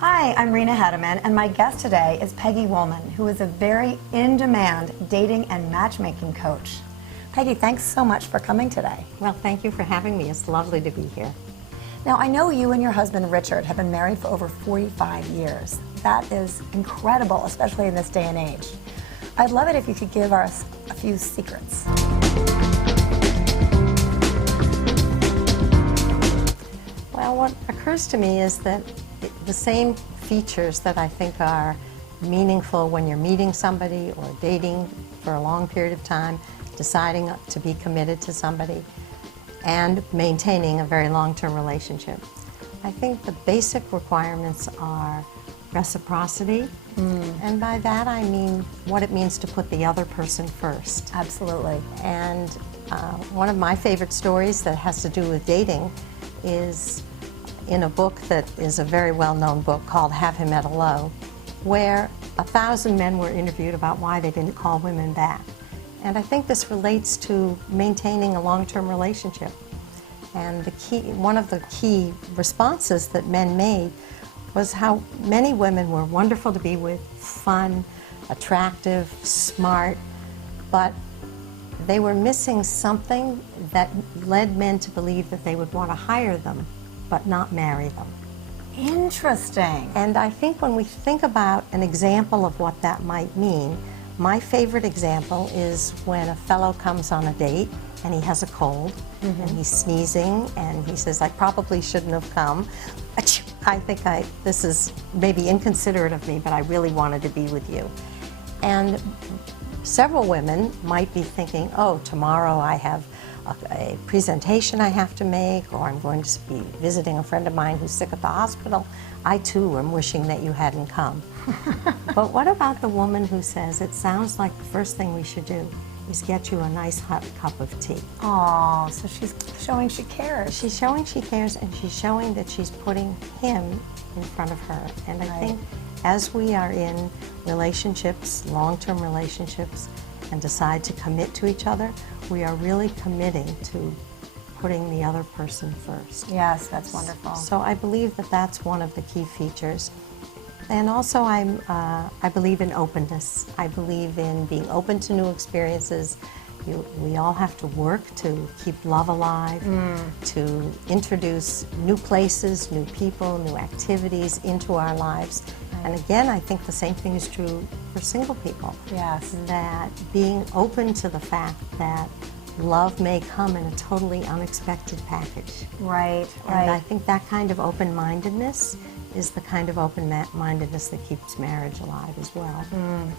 Hi, I'm Rena Hedeman, and my guest today is Peggy Wolman, who is a very in-demand dating and matchmaking coach. Peggy, thanks so much for coming today. Well, thank you for having me. It's lovely to be here. Now, I know you and your husband, Richard, have been married for over 45 years. That is incredible, especially in this day and age. I'd love it if you could give us a few secrets. Well, what occurs to me is that the same features that I think are meaningful when you're meeting somebody or dating for a long period of time, deciding to be committed to somebody, and maintaining a very long-term relationship. I think the basic requirements are reciprocity, and by that I mean what it means to put the other person first. Absolutely. And one of my favorite stories that has to do with dating is in a book that is a very well-known book called Have Him at a Low, where 1,000 men were interviewed about why they didn't call women back. And I think this relates to maintaining a long-term relationship. And one of the key responses that men made was how many women were wonderful to be with, fun, attractive, smart, but they were missing something that led men to believe that they would want to hire them, but not marry them. Interesting. And I think when we think about an example of what that might mean, my favorite example is when a fellow comes on a date and he has a cold and he's sneezing and he says, I probably shouldn't have come. I think this is maybe inconsiderate of me, but I really wanted to be with you. And several women might be thinking, oh, tomorrow I have a presentation I have to make, or I'm going to be visiting a friend of mine who's sick at the hospital. I too am wishing that you hadn't come. But what about the woman who says, it sounds like the first thing we should do is get you a nice hot cup of tea? Oh, so she's showing she cares. She's showing she cares, and she's showing that she's putting him in front of her. And I think as we are in relationships, long-term relationships, and decide to commit to each other, we are really committing to putting the other person first. Yes, that's wonderful. So I believe that that's one of the key features. And also I believe in openness. I believe in being open to new experiences. We all have to work to keep love alive, to introduce new places, new people, new activities into our lives. And again, I think the same thing is true for single people. Yes. That being open to the fact that love may come in a totally unexpected package. Right, And I think that kind of open-mindedness is the kind of open-mindedness that keeps marriage alive as well.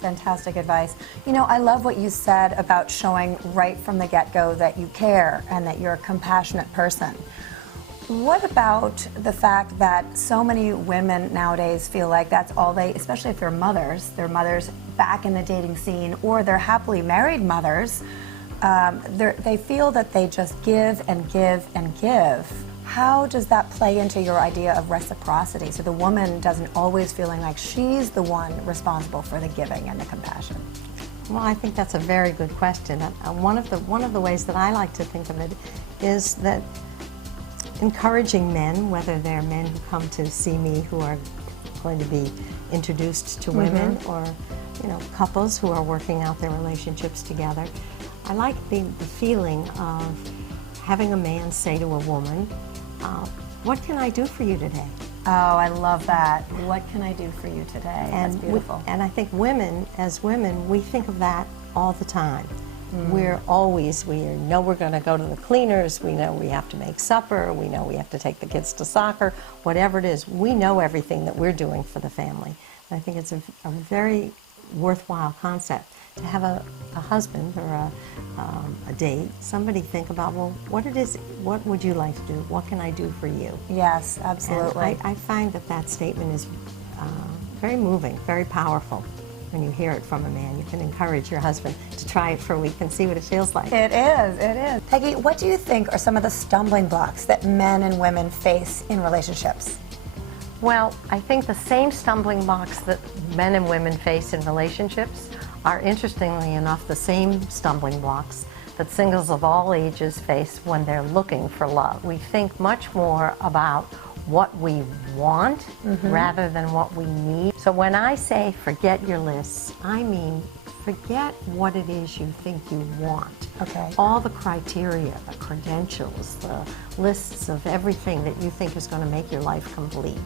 Fantastic advice. You know, I love what you said about showing right from the get-go that you care and that you're a compassionate person. What about the fact that so many women nowadays feel like that's all they, especially if they're mothers back in the dating scene, or they're happily married mothers, they feel that they just give and give and give. How does that play into your idea of reciprocity, so the woman doesn't always feeling like she's the one responsible for the giving and the compassion? Well, I think that's a very good question. One of the ways that I like to think of it is that encouraging men, whether they're men who come to see me who are going to be introduced to women, or couples who are working out their relationships together, I like the feeling of having a man say to a woman, what can I do for you today? Oh, I love that. What can I do for you today? That's beautiful. And I think women, as women, we think of that all the time. We know we're going to go to the cleaners, we know we have to make supper, we know we have to take the kids to soccer, whatever it is, we know everything that we're doing for the family. And I think it's a very worthwhile concept to have a husband or a date, somebody think about, well, what would you like to do? What can I do for you? Yes, absolutely. And I find that statement is very moving, very powerful. When you hear it from a man, you can encourage your husband to try it for a week and see what it feels like. It is. Peggy, what do you think are some of the stumbling blocks that men and women face in relationships? Well, I think the same stumbling blocks that men and women face in relationships are, interestingly enough, the same stumbling blocks that singles of all ages face when they're looking for love. We think much more about what we want rather than what we need. So when I say forget your lists, I mean forget what it is you think you want. Okay. All the criteria, the credentials, the lists of everything that you think is going to make your life complete.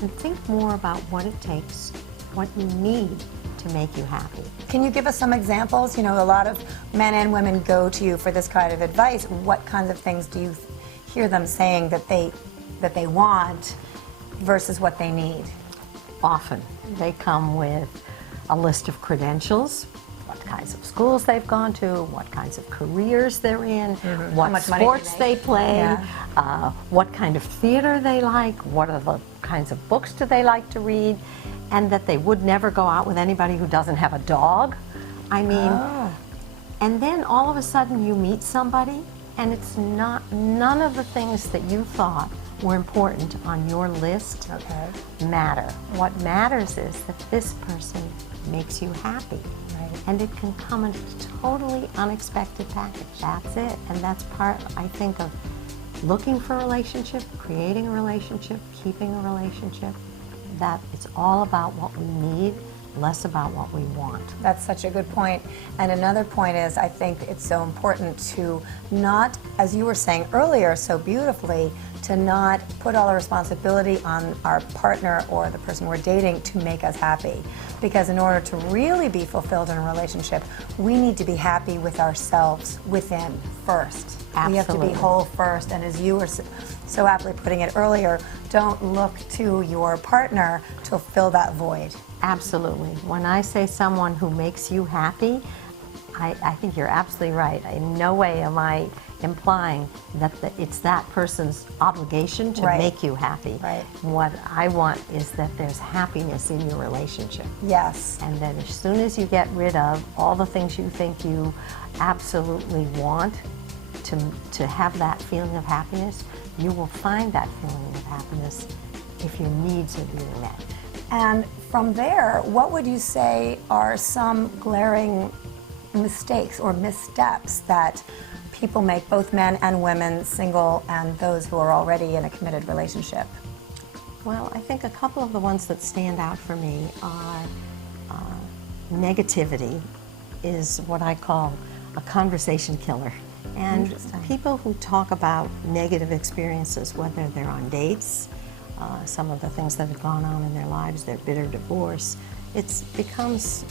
And think more about what it takes, what you need to make you happy. Can you give us some examples? You know, a lot of men and women go to you for this kind of advice. What kinds of things do you hear them saying that they want versus what they need? Often they come with a list of credentials, what kinds of schools they've gone to, what kinds of careers they're in, what sports they play, what kind of theater they like, what are the kinds of books do they like to read, and that they would never go out with anybody who doesn't have a dog. I mean, and then all of a sudden you meet somebody and it's none of the things that you thought were important on your list matter. What matters is that this person makes you happy. Right. And it can come in a totally unexpected package. That's it. And that's part, I think, of looking for a relationship, creating a relationship, keeping a relationship. That it's all about what we need, less about what we want. That's such a good point. And another point is, I think it's so important to not, as you were saying earlier so beautifully, to not put all the responsibility on our partner or the person we're dating to make us happy. Because in order to really be fulfilled in a relationship, we need to be happy with ourselves within first. Absolutely. We have to be whole first. And as you were so aptly putting it earlier, don't look to your partner to fill that void. Absolutely. When I say someone who makes you happy, I think you're absolutely right. In no way am I implying that it's that person's obligation to make you happy. Right. What I want is that there's happiness in your relationship. Yes. And that as soon as you get rid of all the things you think you absolutely want to have that feeling of happiness, you will find that feeling of happiness if your needs are being met. And from there, what would you say are some glaring mistakes or missteps that people make, both men and women, single and those who are already in a committed relationship? Well, I think a couple of the ones that stand out for me are negativity is what I call a conversation killer. And people who talk about negative experiences, whether they're on dates, some of the things that have gone on in their lives, their bitter divorce, it becomes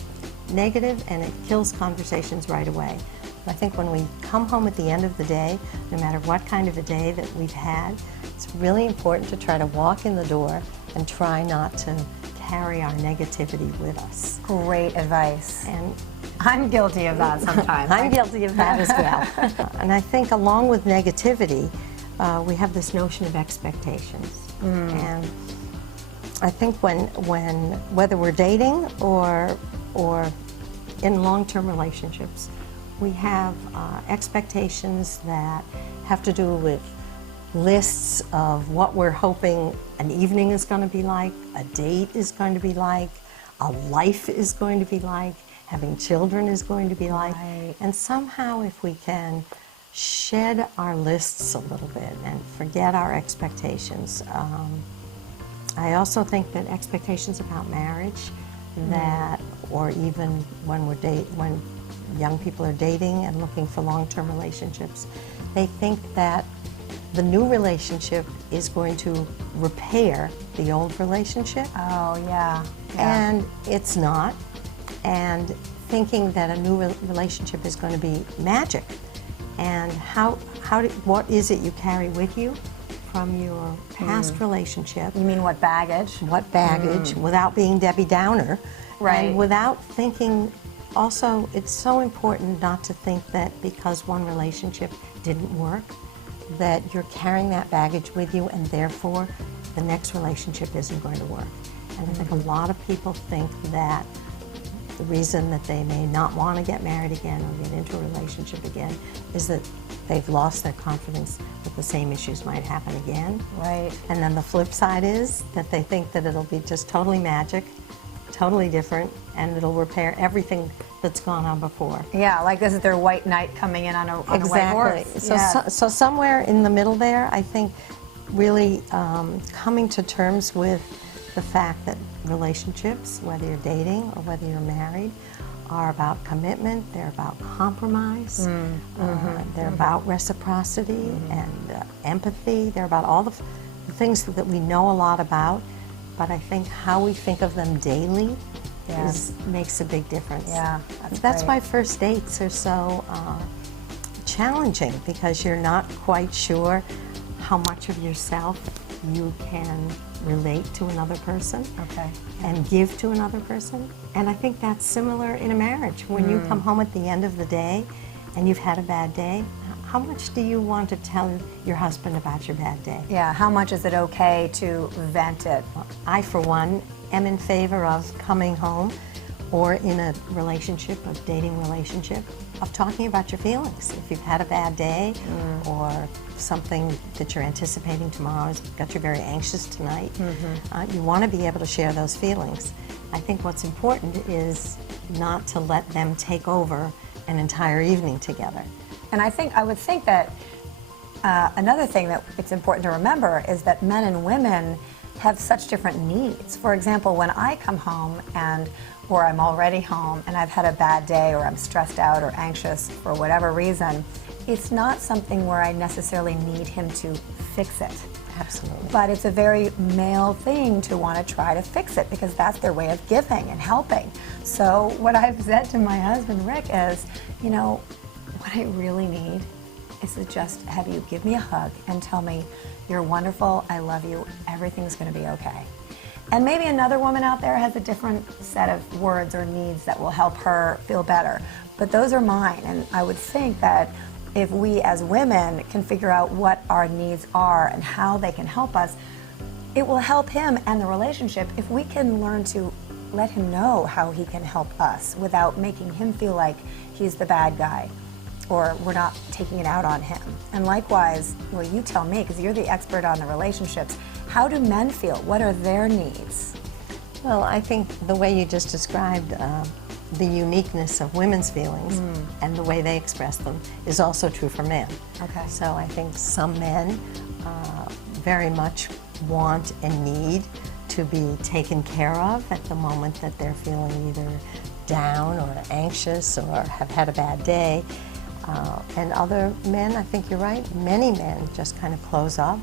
negative and it kills conversations right away. I think when we come home at the end of the day, no matter what kind of a day that we've had, it's really important to try to walk in the door and try not to carry our negativity with us. Great advice. And I'm guilty of that sometimes. I'm guilty of that as well. And I think along with negativity, we have this notion of expectations. And I think whether we're dating or in long-term relationships, we have expectations that have to do with lists of what we're hoping an evening is going to be like, a date is going to be like, a life is going to be like, having children is going to be like. Right. And somehow if we can shed our lists a little bit and forget our expectations. I also think that expectations about marriage, or even when young people are dating and looking for long-term relationships, they think that the new relationship is going to repair the old relationship. Oh, yeah. And it's not. And thinking that a new relationship is going to be magic. And what is it you carry with you from your past relationship? You mean what baggage? What baggage, without being Debbie Downer. Right. And without thinking, also, it's so important not to think that because one relationship didn't work, that you're carrying that baggage with you and therefore the next relationship isn't going to work. And I think a lot of people think that the reason that they may not want to get married again or get into a relationship again is that they've lost their confidence that the same issues might happen again. Right. And then the flip side is that they think that it'll be just totally magic, totally different, and it'll repair everything that's gone on before. Yeah, like this is their white knight coming in on a white horse. Exactly. So somewhere in the middle there, I think really coming to terms with the fact that relationships, whether you're dating or whether you're married, are about commitment, they're about compromise, they're about reciprocity and empathy, they're about all the things that we know a lot about, but I think how we think of them daily makes a big difference. Yeah, that's great. why first dates are so challenging, because you're not quite sure how much of yourself you can relate to another person and give to another person. And I think that's similar in a marriage. When you come home at the end of the day and you've had a bad day, how much do you want to tell your husband about your bad day? Yeah, how much is it okay to vent it? I, for one, am in favor of coming home, or in a relationship, a dating relationship, of talking about your feelings. If you've had a bad day or something that you're anticipating tomorrow has got you very anxious tonight, you want to be able to share those feelings. I think what's important is not to let them take over an entire evening together. And I would think that another thing that it's important to remember is that men and women have such different needs. For example, when I come home or I'm already home and I've had a bad day, or I'm stressed out or anxious for whatever reason, it's not something where I necessarily need him to fix it. Absolutely. But it's a very male thing to want to try to fix it, because that's their way of giving and helping. So what I've said to my husband, Rick, is, you know, what I really need is to just have you give me a hug and tell me, you're wonderful, I love you, everything's going to be okay. And maybe another woman out there has a different set of words or needs that will help her feel better. But those are mine, and I would think that if we as women can figure out what our needs are and how they can help us, it will help him and the relationship if we can learn to let him know how he can help us without making him feel like he's the bad guy, or we're not taking it out on him. And likewise, well, you tell me, because you're the expert on the relationships, how do men feel? What are their needs? Well, I think the way you just described the uniqueness of women's feelings and the way they express them is also true for men. Okay. So I think some men very much want and need to be taken care of at the moment that they're feeling either down or anxious or have had a bad day. And other men, I think you're right, many men just kind of close up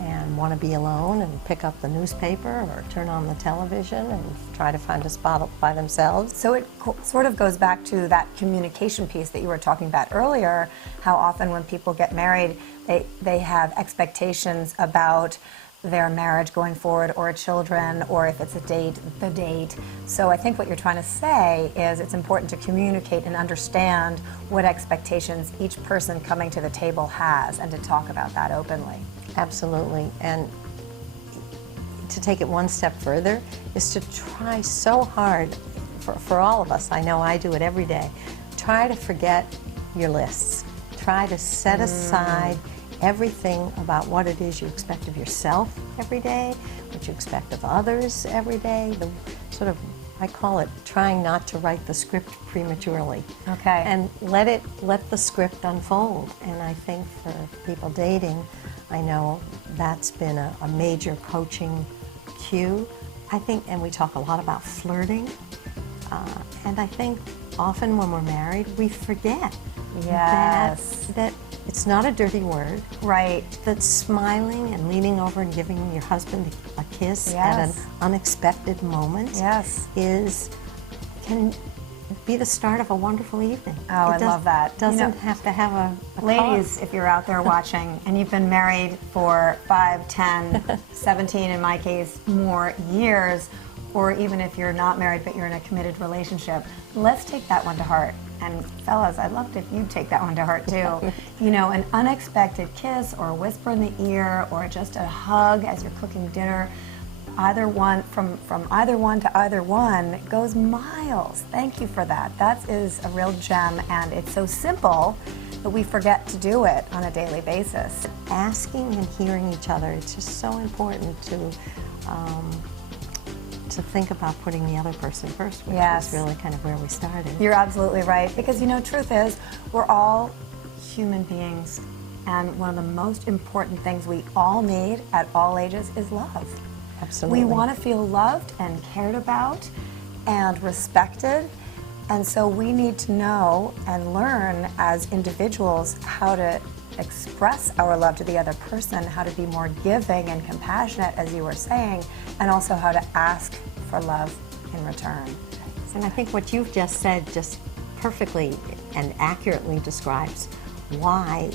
and want to be alone and pick up the newspaper or turn on the television and try to find a spot by themselves. So it sort of goes back to that communication piece that you were talking about earlier, how often when people get married, they have expectations about their marriage going forward, or children, or if it's a date, the date. So I think what you're trying to say is it's important to communicate and understand what expectations each person coming to the table has, and to talk about that openly. Absolutely. And to take it one step further is to try so hard, for all of us, I know I do it every day, try to forget your lists. Try to set aside everything about what it is you expect of yourself every day, what you expect of others every day, the sort of, I call it trying not to write the script prematurely. Okay. And let the script unfold. And I think for people dating, I know that's been a major coaching cue. I think, and we talk a lot about flirting, and I think often when we're married, we forget that it's not a dirty word. Right. That smiling and leaning over and giving your husband a kiss at an unexpected moment can be the start of a wonderful evening. Oh, I love that. Doesn't have to have a ladies, cause. if you're out there watching and you've been married for 5, 10, 17, in my case, more years, or even if you're not married but you're in a committed relationship, let's take that one to heart. And fellas, I'd love it if you'd take that one to heart too. You know, an unexpected kiss or a whisper in the ear or just a hug as you're cooking dinner, either one, from either one to either one, goes miles. Thank you for that. That is a real gem, and it's so simple that we forget to do it on a daily basis. Asking and hearing each other, it's just so important to think about putting the other person first, which is really kind of where we started. You're absolutely right, because you know, truth is, we're all human beings And one of the most important things we all need at all ages is love. Absolutely. We want to feel loved and cared about and respected. And so we need to know and learn as individuals how to express our love to the other person, how to be more giving and compassionate, as you were saying, and also how to ask for love in return. And I think what you've just said just perfectly and accurately describes why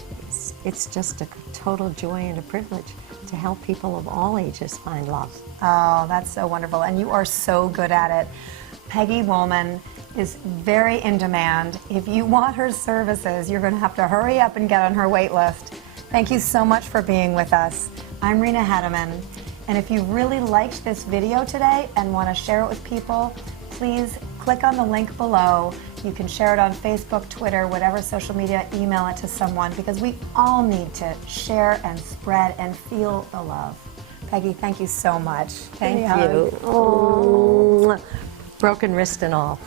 it's just a total joy and a privilege to help people of all ages find love. Oh, that's so wonderful. And you are so good at it. Peggy Wolman is very in demand. If you want her services, you're going to have to hurry up and get on her wait list. Thank you so much for being with us. I'm Rena Hedeman. And if you really liked this video today and want to share it with people, please click on the link below. You can share it on Facebook, Twitter, whatever social media, email it to someone, because we all need to share and spread and feel the love. Peggy, thank you so much. Thank you. Oh, broken wrist and all.